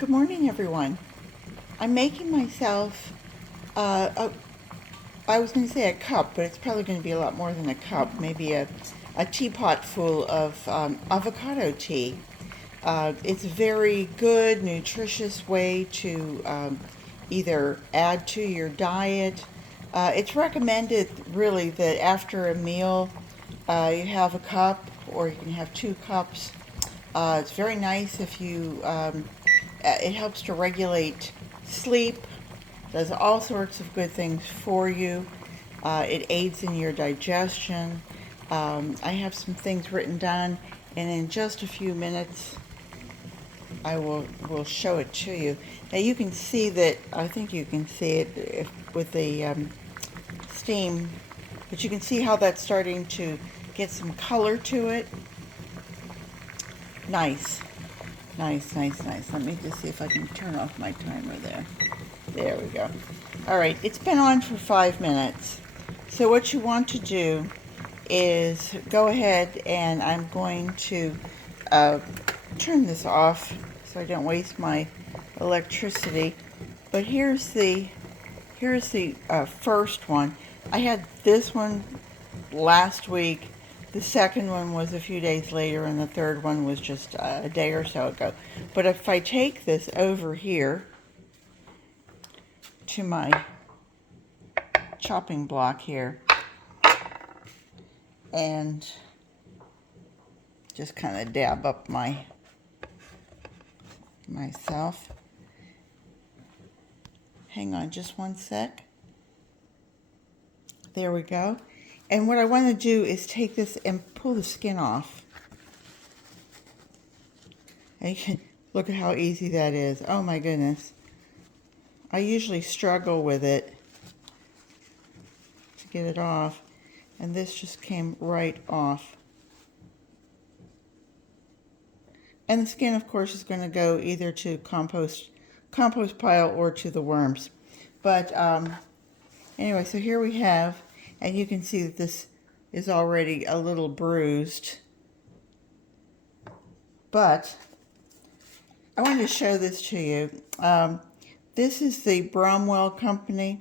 Good morning, everyone. I'm making myself, I was going to say a cup, but it's probably going to be a lot more than a cup, maybe a teapot full of avocado tea. It's a very good, nutritious way to either add to your diet. It's recommended, really, that after a meal, you have a cup, or you can have 2 cups. It's very nice if you, it helps to regulate sleep, does all sorts of good things for you. It aids in your digestion. I have some things written down, and in just a few minutes, I will show it to you. Now you can see that, I think you can see it with the steam, but you can see how that's starting to get some color to it. Nice. Nice, nice, nice. Let me just see if I can turn off my timer there. There we go. All right, it's been on for 5 minutes. So what you want to do is go ahead, and I'm going to turn this off so I don't waste my electricity. But here's the first one. I had this one last week. The second one was a few days later, and the third one was just a day or so ago. But if I take this over here to my chopping block here and just kind of dab up myself. Hang on just one sec. There we go. And what I want to do is take this and pull the skin off. And you can look at how easy that is. Oh my goodness. I usually struggle with it to get it off, and this just came right off. And the skin, of course, is going to go either to compost pile or to the worms. But anyway, so here we have, and you can see that this is already a little bruised. But I wanted to show this to you. This is the Bromwell Company.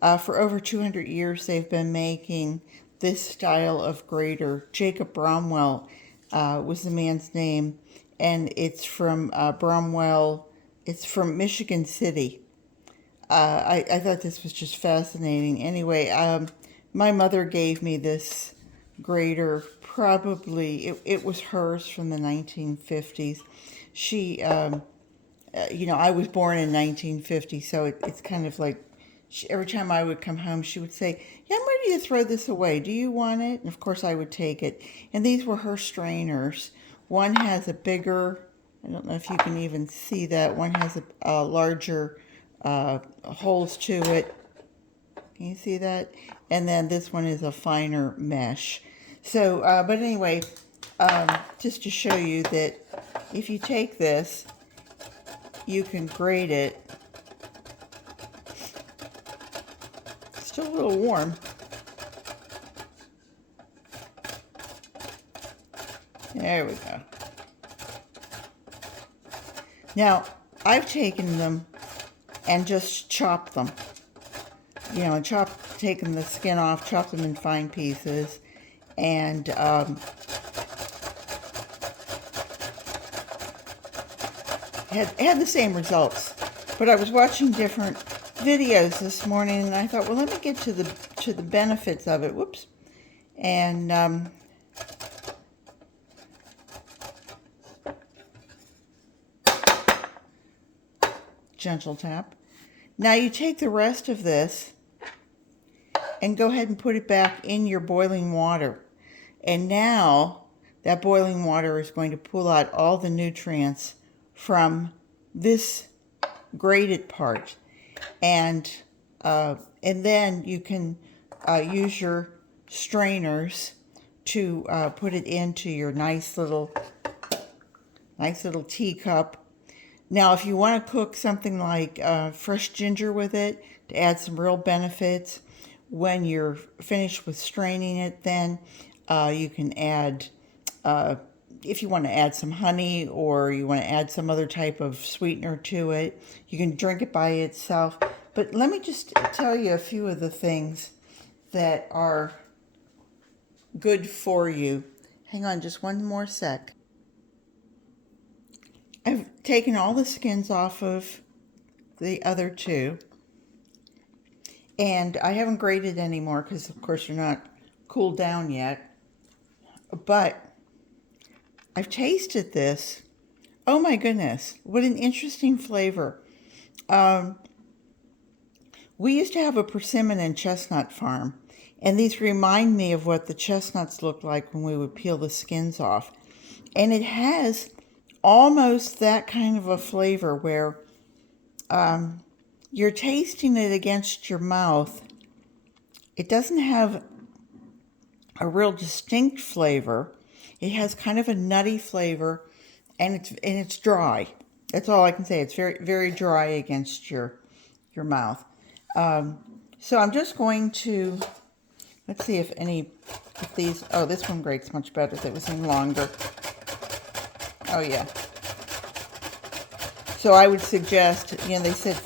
For over 200 years, they've been making this style of grater. Jacob Bromwell was the man's name, and it's from Bromwell. It's from Michigan City. I thought this was just fascinating. Anyway, my mother gave me this grater. Probably it was hers from the 1950s. She, I was born in 1950, so it's kind of like every time I would come home, she would say, "Yeah, I'm ready to throw this away. Do you want it?" And of course, I would take it. And these were her strainers. One has a bigger, I don't know if you can even see that. One has a larger holes to it. Can you see that? And then this one is a finer mesh. So, but anyway, just to show you that if you take this, you can grate it. It's still a little warm. There we go. Now, I've taken them and just chopped them. Taken the skin off, chopped them in fine pieces, and had the same results. But I was watching different videos this morning, and I thought, well, let me get to the benefits of it. Whoops. And gentle tap. Now you take the rest of this and go ahead and put it back in your boiling water. And now that boiling water is going to pull out all the nutrients from this grated part. And then you can use your strainers to put it into your nice little teacup. Now, if you want to cook something like fresh ginger with it to add some real benefits, when you're finished with straining it, then you can add if you want to add some honey or you want to add some other type of sweetener to it. You can drink it by itself. But let me just tell you a few of the things that are good for you. Hang on just one more sec. I've taken all the skins off of the other two. And I haven't grated anymore because, of course, you're not cooled down yet. But I've tasted this. Oh my goodness, what an interesting flavor. We used to have a persimmon and chestnut farm, and these remind me of what the chestnuts looked like when we would peel the skins off. And it has almost that kind of a flavor where you're tasting it against your mouth. It doesn't have a real distinct flavor. It has kind of a nutty flavor, and it's dry. That's all I can say. It's very, very dry against your mouth. So I'm just going to, let's see if these, oh, this one grates much better. That was in longer. Oh yeah. So I would suggest, they said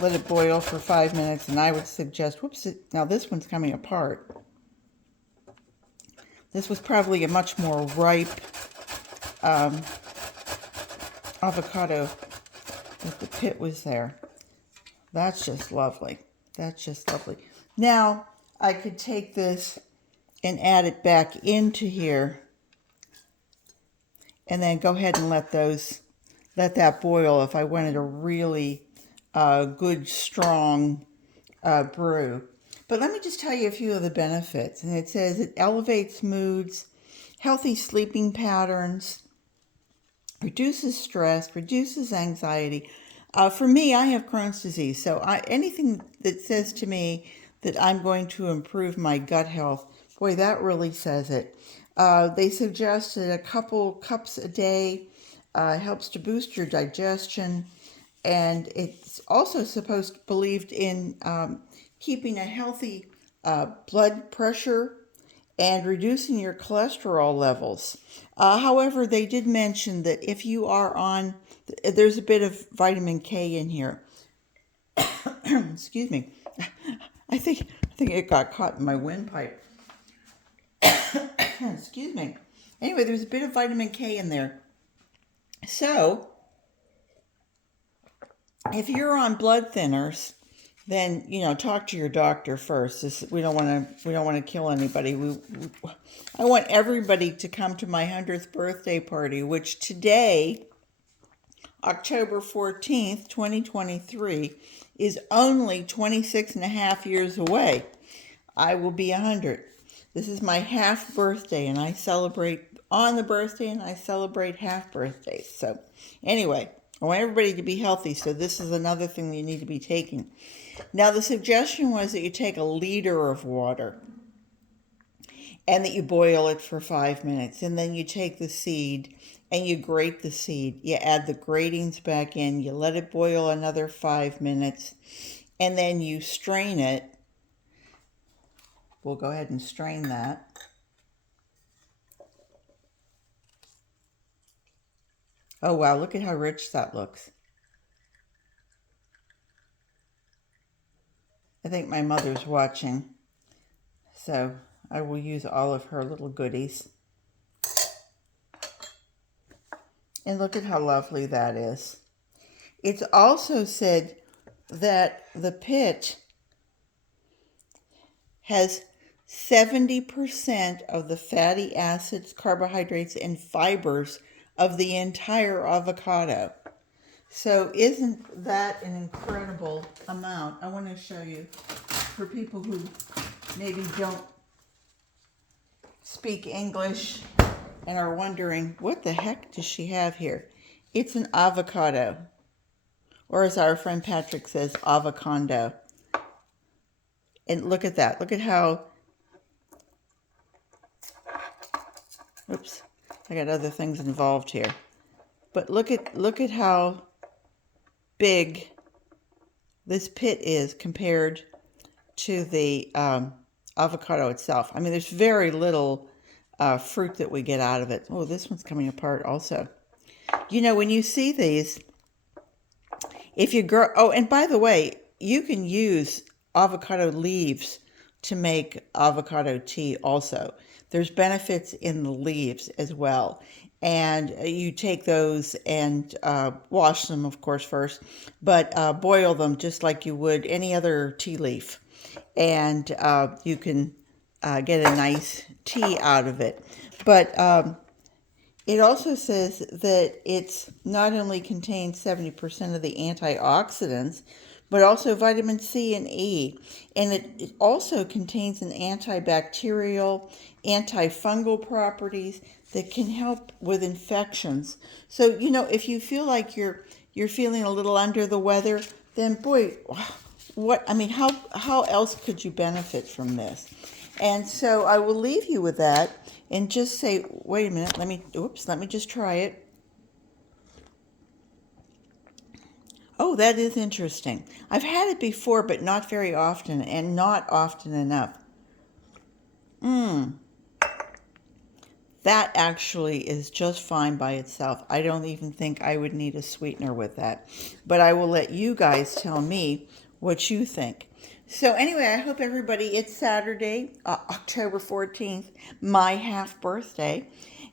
let it boil for 5 minutes, and I would suggest, whoops, now this one's coming apart. This was probably a much more ripe avocado if the pit was there. That's just lovely. That's just lovely. Now, I could take this and add it back into here and then go ahead and let that boil if I wanted a really good, strong brew. But let me just tell you a few of the benefits. And it says it elevates moods, healthy sleeping patterns, reduces stress, reduces anxiety. For me, I have Crohn's disease, so anything that says to me that I'm going to improve my gut health, boy, that really says it. They suggest that a couple cups a day helps to boost your digestion, and it's also believed in keeping a healthy blood pressure and reducing your cholesterol levels. However, they did mention that if you are on, there's a bit of vitamin K in here. Excuse me. I think it got caught in my windpipe. Excuse me. Anyway, there's a bit of vitamin K in there. So, if you're on blood thinners, then talk to your doctor first. We don't want to kill anybody. I want everybody to come to my 100th birthday party, which today, October 14th, 2023, is only 26 and a half years away. I will be 100. This is my half birthday, and I celebrate on the birthday, and I celebrate half birthdays. So anyway, I want everybody to be healthy, so this is another thing that you need to be taking. Now, the suggestion was that you take a liter of water and that you boil it for 5 minutes, and then you take the seed and you grate the seed. You add the gratings back in, you let it boil another 5 minutes, and then you strain it. We'll go ahead and strain that. Oh wow, look at how rich that looks. I think my mother's watching, so I will use all of her little goodies. And look at how lovely that is. It's also said that the pit has 70% of the fatty acids, carbohydrates, and fibers of the entire avocado. So isn't that an incredible amount? I want to show you for people who maybe don't speak English and are wondering, what the heck does she have here? It's an avocado, or as our friend Patrick says, avocado. And look at that. Look at how, oops, I got other things involved here. But look at how big this pit is compared to the avocado itself. I mean, there's very little fruit that we get out of it. Oh, this one's coming apart also. You know, when you see these, if you grow, oh, and by the way, you can use avocado leaves to make avocado tea also. There's benefits in the leaves as well. And you take those and wash them, of course, first, but boil them just like you would any other tea leaf. And you can get a nice tea out of it. But it also says that it's not only contains 70% of the antioxidants, but also vitamin C and E. And it also contains an antibacterial, antifungal properties that can help with infections. So, you know, if you feel like you're feeling a little under the weather, then boy, how else could you benefit from this? And so I will leave you with that and just say, wait a minute, let me just try it. Oh, that is interesting. I've had it before, but not very often and not often enough. That actually is just fine by itself. I don't even think I would need a sweetener with that. But I will let you guys tell me what you think. So anyway, I hope everybody, it's Saturday, October 14th, my half birthday.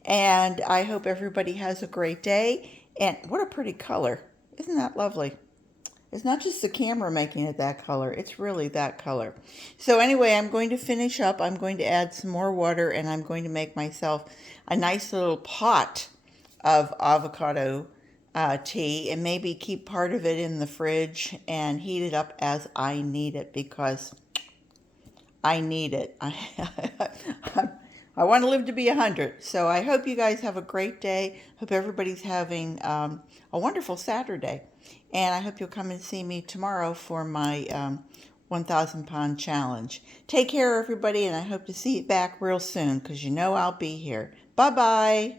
And I hope everybody has a great day. And what a pretty color. Isn't that lovely? It's not just the camera making it that color. It's really that color. So anyway, I'm going to finish up. I'm going to add some more water, and I'm going to make myself a nice little pot of avocado tea, and maybe keep part of it in the fridge and heat it up as I need it, because I need it. I want to live to be 100. So I hope you guys have a great day. Hope everybody's having a wonderful Saturday. And I hope you'll come and see me tomorrow for my 1,000 pound challenge. Take care, everybody, and I hope to see you back real soon, because you know I'll be here. Bye-bye.